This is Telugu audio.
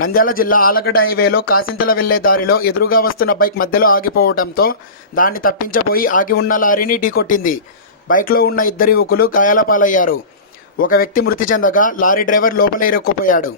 నంద్యాల జిల్లా ఆలగడ్డ హైవేలో కాసింతల వెళ్లే దారిలో ఎదురుగా వస్తున్న బైక్ మధ్యలో ఆగిపోవడంతో దాన్ని తప్పించబోయి ఆగి ఉన్న లారీని ఢీకొట్టింది. బైక్లో ఉన్న ఇద్దరు యువకులు గాయాల పాలయ్యారు. ఒక వ్యక్తి మృతి చెందగా లారీ డ్రైవర్ లోపల ఇరుక్కుపోయాడు.